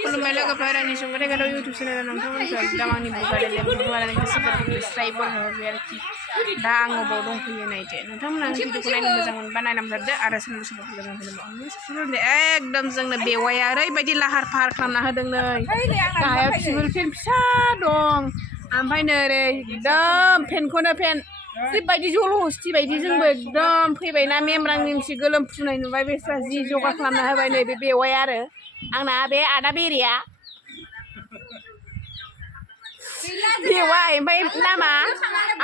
खुलुमबाय लोगोफोर आंनि संगाथाय गादाव इउटुब चेनेलाव नोंथांमोनखौ दामानि बुगायलायनाय बुगायलायनाय गोसोफोरखौ स्रायबो होबाय आरोखि दा आं अबाव दंफैयो नायदो नोंथांमोना आंनि भिडिअखौ नायनो मोजां मोनबा नायना मोनदो आरो चेनेल सबायखौ मोजां मोनदों एकदम जोंनो बेवाया ओरैबायदि लाहार फाहार खालामना होदों नै गाहायाव टेबोल फेन फिसा दं ओमफ्राय नै ओरै एकदम फेनखौनो फेन ओरैबायदि जल हस्ति बायदि जोंबो एकदम फैबायना मेमरां मेमसि गोलोम फुनाय नुबाय बेस्रा जि जगार खालामना होबाय नै बे बेवाया आरो आंना बे आदा बेरिया बेवाय ओमफ्राय नामा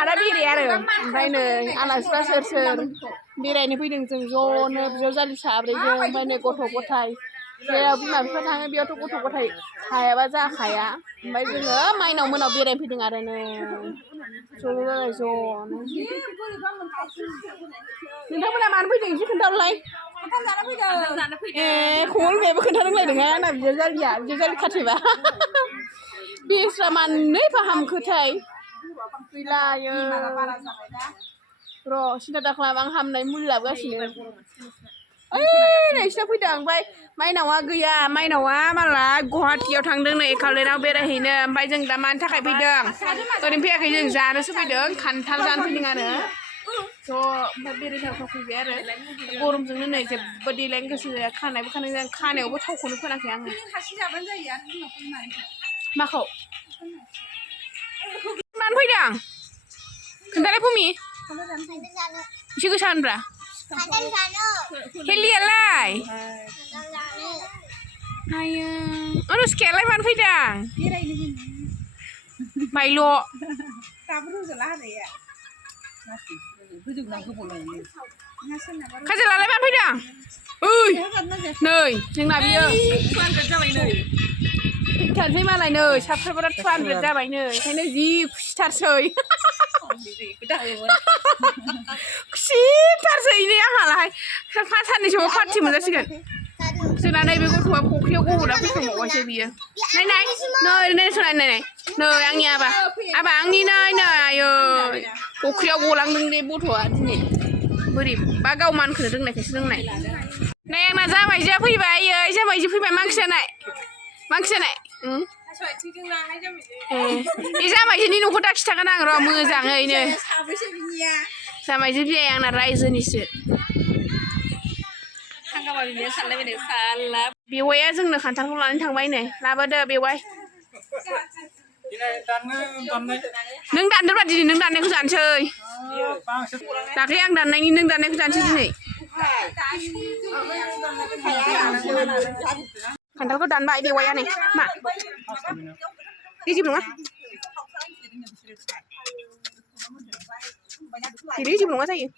आदा बेरे आरो ओमफ्राय नै आलासिफ्रा सोर सोर बेरायनो फैदों जों ज'नो बिजावजालि साब्रैजों ओमफ्राय नै गथ' गथाय जेराव बिमा बिफा थाङो बेयावथ' गथ' गथाय थायाबा जाखाया ओमफ्राय जोङो माइनाव मोनाव बेरायनो फैदों आरो नै ज'नो नोंथांमोना मानो फैदों एसे खोन्थाहरलाय खमल बेबो खोन्थादोंलायदों आंना बिजावजालि खाथेबा बेस्रा मानै फाहामखोथाय गैलायो र' सिन्था दाखालाम आं हामनाय मुलि लाबोगासिनो ओइ नोंसिना फैदों ओमफ्राय माइनावा गैया माइनावा मालाय गुवाहाटियाव थांदों नै एकाउन्टेन्टआव बेरायहैनो ओमफ्राय जों दा मानि थाखाय फैदों ओरैनो फैयाखै जों जानोसो फैदों खान्थाल जानो फैदों आरो ज' ओमफ्राय बेरायथावथाव फैबाय आरो गरमजोंनो नै जेबो देलायनो गोसो जाया खानायबो खानाय खानायावबो थावखौनो फोनाखै आङो माखौ मानो फैदों खोन्थालाय फुमि एसे गोसा होनब्रा हेलियालाय आयो अनुष्कायालाय मानो फैदों बायल' खाजोलालाय मानो फैदों ओइ नै जोंना बियो 200 जाबाय नै फैथारसै मालाय नै साबस्क्राइबारा 200 जाबाय नै ओंखायनो जि खुसिथारसै खुसिथारसै नै आंहालाय साननैसोआव पार्टि मोनजासिगोन जोंना नैबे गथ'आ फख्रियाव गब'ना फैखांबावबायसो बियो नाय नै सनाय नै आंनि आबा आंनि नै आयै फख्रियाव गलांदों बे गथ'आ दिनै बोरैबा गाव मानखोनो रोंनायखायसो रोंनाय नै आंना जामाइजोआ फैबाय आयै जामाइजो फैबाय मा ओंख्रि जानाय बे जामाइजोनि न'खौ दा खिथागोन आं र' मोजाङैनो जामाइजो बियाय आंना रायजोनिसो बेवाया जोंनो खान्थालखौ लानानै थांबाय नै लाबोदो बेवाय नों दानदोब्रा दिनै नों दाननायखौ जानोसै दाख्लै आं दाननायनि नों दाननायखौ जानोसै दिनै खान्थालखौ दानबाय बेवाया नै मा जेबो नङा जेबो नङा जायो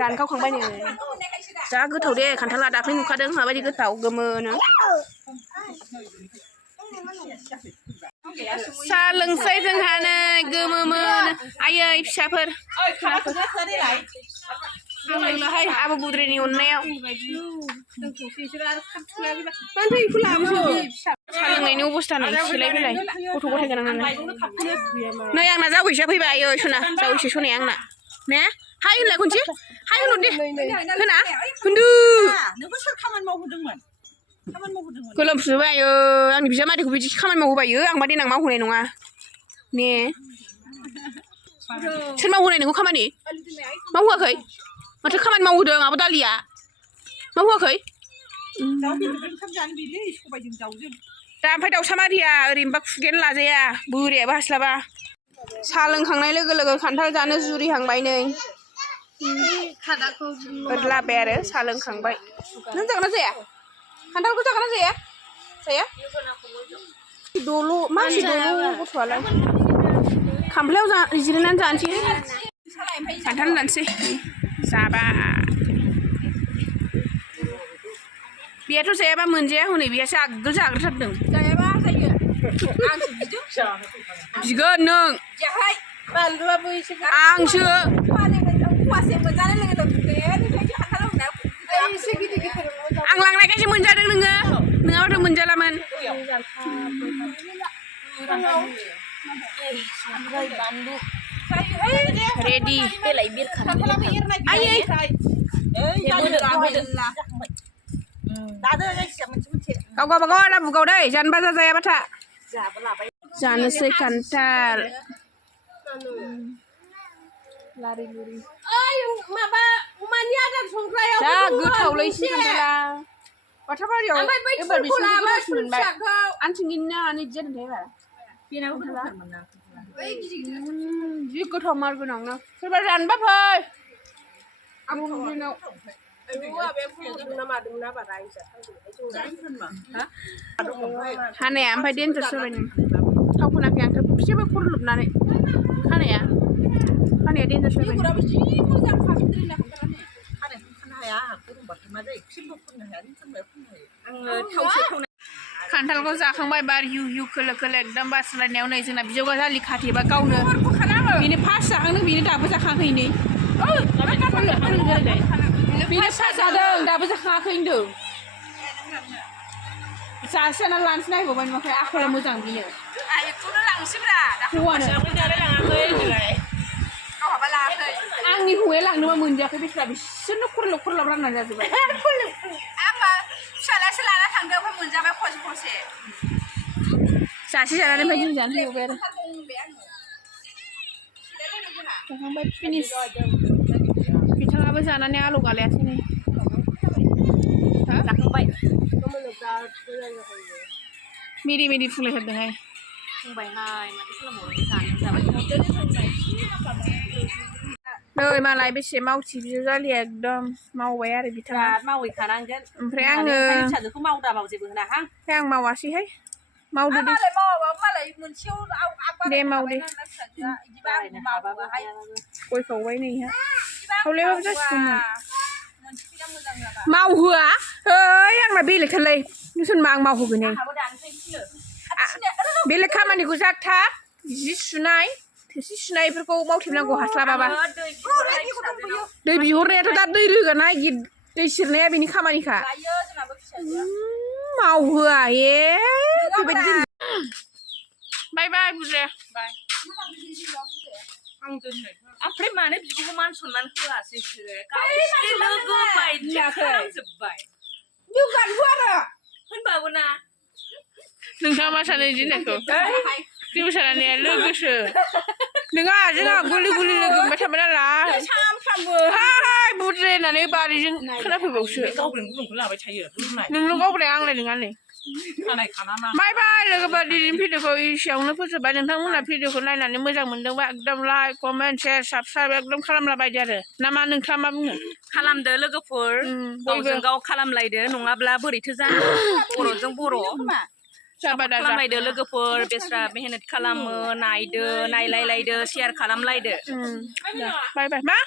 दानखावखांबाय नै जा गोथाव दे खान्थाला दाख्लै नुखादों माबायदि गोथाव गोमोनो साहा लोंसै जोंहा नै गोमोमोन आयै फिसाफोर लोंनोहाय आबौ बुद्रिनि अननायाव साहा लोंनायनि अबस्था नै सोलाय फैलाय गथ' गथाय गोनां नै आंना जावैसोआ फैबाय आयै सना जावैसो सनाया आंना ने हाय होनलाय खनसे हाय होनहर दे होना होनदो गोलोम फुजोबबाय आयै आंनि बिजामादैखौ बिदि खामानि मावहोबायो आंबा देनां मावहोनाय नङा ने सोर मावहोनाय नोंखौ खामानि मावहोआखै माथो खामानि मावहोदों आब' दालिया मावहोआखै दा ओमफ्राय दाउसा मारिया ओरैनोबा खुगायानो लाजाया बोरायाबो हास्लाबा साहा लोंखांनाय लोगो लोगो खान्थाल जानो जुरिहांबाय नै लाबाय आरो साहा लोंखांबाय नों जागोन ना जाया खान्थालखौ जागोन ना जाया दल' मासि दल' गथ'आलाय खामफ्लायाव जिरायनानै जानोसै खान्थाल जानोसै जाबा बेयाथ' जायाबा मोनजाया हनै बेयासो आगोल जाग्रोथारदों जायाबा जायो बिगोन नों आंसो आं लांनायखायसो मोनजादों नोङो नङाबाथ' मोनजालामोन रेडि गावबा दा बुगाव दै जानबा जाजाया बाथा जानोसै खान्थाल लारि लुरि माबा अमानि आदार संग्रायाव जा गोथावलैसै खान्थाला बाथाबारियाव एबार बिसोर मोनबाय आंथिंगिनो आनि जेनथाय बा बेनाव गोथावथारमोन ना जि गोथाव मार गोनांनो सोरबा जानबा फै आं बेनाव हानाया ओमफ्राय देन्जार सोरबाय नों थाव फोनाखै आंथ' खेबसेबो खर'लोबनानै खानाया देन्जार सोरबाय खान्थालखौ जाखांबाय बार हिउ हिउ खोलो खोलो एकदम बास्लायनायाव नै जोंना बिजौगा जालि खाथेबा गावनो बेनो फार्स्ट जाखांदों बेनो दाबो जाखाङाखै नै बेनो फार्स्ट जादों दाबो जाखाङाखै होनदों जासियाना लानोसै नायबावबाय नुवाखै आखला मोजां बेनो हौवानो आंनि हौवाया लांनोबा मोनजायाखै बेस्रा बिसोरनो खरलाब राननानै जाजोब्बाय आंबा फिसालायासो लाना थांदों ओमफ्राय मोनजाबाय खनसे जासे जानानै ओमफ्राय जों जानो होबाय आरो जाखांबाय फिनिश बिथाङाबो जानानै आलौ गालायासै नै जाखांबाय मेरि फुंलायथारदोंहाय फुंबायहाय माथो खालामबावनो जानो जाबाय नै मालाय बेसे मावथि बिजौ जालिया एकदम मावबाय आरो बिथाङा मावहैखानांगोन ओमफ्राय आङो फिसाजोखौ मावदाबाव जेबो होनाहां आं मावासैहाय मावदो दे दे मावदे गय खावबाय नैहा खावलायबाबो जासिगौमोन मावहोआ ओइ आंना बेलेगथारलै होनबा आं मावहोगोन बेलेग खामानिखौ जाथाब जि सुनाय थोरसि सुनायफोरखौ मावथेबनांगौ हास्लाबाबा दै बिहरनायाथ' दा दै रोगानाय दै सिरनाया बेनि खामानिखा मावहोआ बेबायदि बाय बाय बुजाया ओमफ्राय मानो बिब'खौ मान सनमान होआसै बिसोरो गावसोरनि लोगो बायदि खालामजोब्बाय आरो होनबाबो ना नोंथाङा मा सानो बिदि होननायखौ जेबो साननाया लोगोसो नोंहा जोंहा गुलि लोगो मोनबाय थाबाय नालाय सानफ्रामबो हाय बुद्रे होननानै बारिजों खोनाफैबावसो गावब्रेंखौ लाबाय थायो नोंल' गावब्रें आंलाय नङा नै बाय बाय लोगोफोर दिनैनि भिडिअखौ एसेयावनो फोजोबबाय नोंथांमोना भिडिअखौ नायनानै मोजां मोनदोंबा एकदम लाइक कमेन्ट शेयार साबस्क्राइब एकदम खालामलाबायदो आरो ना मा नोंथाङा मा बुङो खालामदो लोगोफोर गावजों गाव खालामलायदो नङाब्ला बोरैथो जानो बर'जों बर' खालामलायदो लोगोफोर बेस्रा मेहनत खालामो नायदो नायलायलायदो शेयार खालामलायदो बाय बाय मा